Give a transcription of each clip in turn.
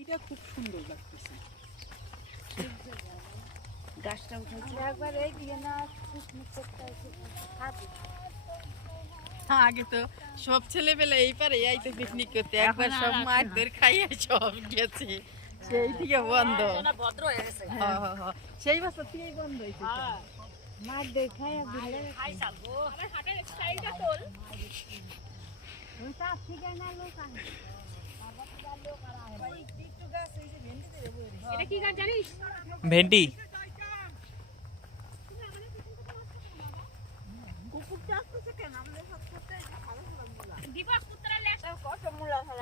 এটা খুব সুন্দর লাগতেছে। গাছটা উঠাচ্ছি একবার এই দিয়ে না পিকনিক করতে আসি খাবি। আগে তো সব ছেলেবেলা এই পারে আইতো পিকনিক করতে, একবার সব মারধর খাইয়ে সব গেছি, সেই থেকে বন্ধ। ভদ্র হয়ে গেছে সেই বছর থেকেই বন্ধ হয়েছে। মাছ দেখাই দিলে খাই যাবো আমার হাটের স্টাইলটা তোল ওই সাপ থেকে না লোক আনে এটা কি গাছ জানিস? ভেন্ডি।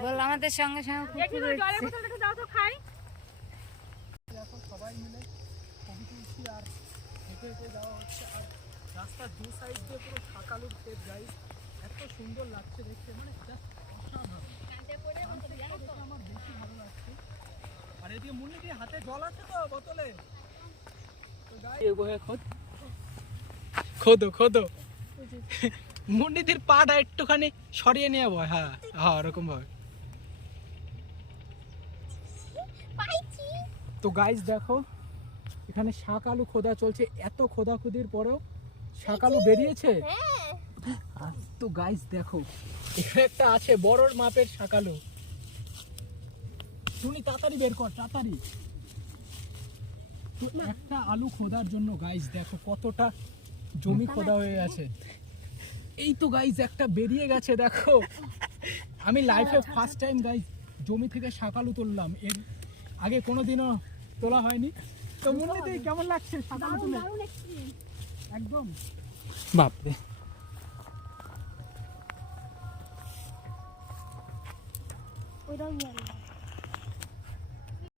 বল আমাদের সঙ্গে সঙ্গে কুকুর জলের বোতলটা দাও তো খাই। এখন সবাই মিলে ছবি তুলছি আর হেঁটে হেঁটে যাওয়া হচ্ছে। আর রাস্তার দু সাইড দিয়ে পুরো শাকালুর ক্ষেত গাইস, এত সুন্দর লাগছে দেখতে, মানে জাস্ট অসাধারণ। দেখে আমার বেশি ভালো লাগছে। আর এদিকে মুন্নি দিয়ে হাতে জল আছে তো বোতলে, তো গাইস খোদো খোদো মুন্ডিদের পাটা একটুখানি সরিয়ে নিয়ে বয়। হ্যাঁ হ্যাঁ ওরকম ভাবে। তো গাইস দেখো এখানে শাক আলু খোদা চলছে, এত খোদাখুদির পরেও শাক আলু বেরিয়েছে। আর তো গাইস দেখো এখানে একটা আছে বড় মাপের শাক আলু, তুমি তাড়াতাড়ি বের কর তাড়াতাড়ি। তো একটা আলু খোদার জন্য গাইস দেখো কতটা জমি খোদা হয়ে আছে। এই তো গাইস একটা বেরিয়ে গেছে দেখো। আমি লাইফে ফার্স্ট টাইম গাইস জমি থেকে শাক আলু তুললাম, এর আগে কোনোদিনও তোলা হয়নি। তো মুন্নিতে কেমন লাগছে শাক আলু তুলে? একদম বাপরে। ওইটাও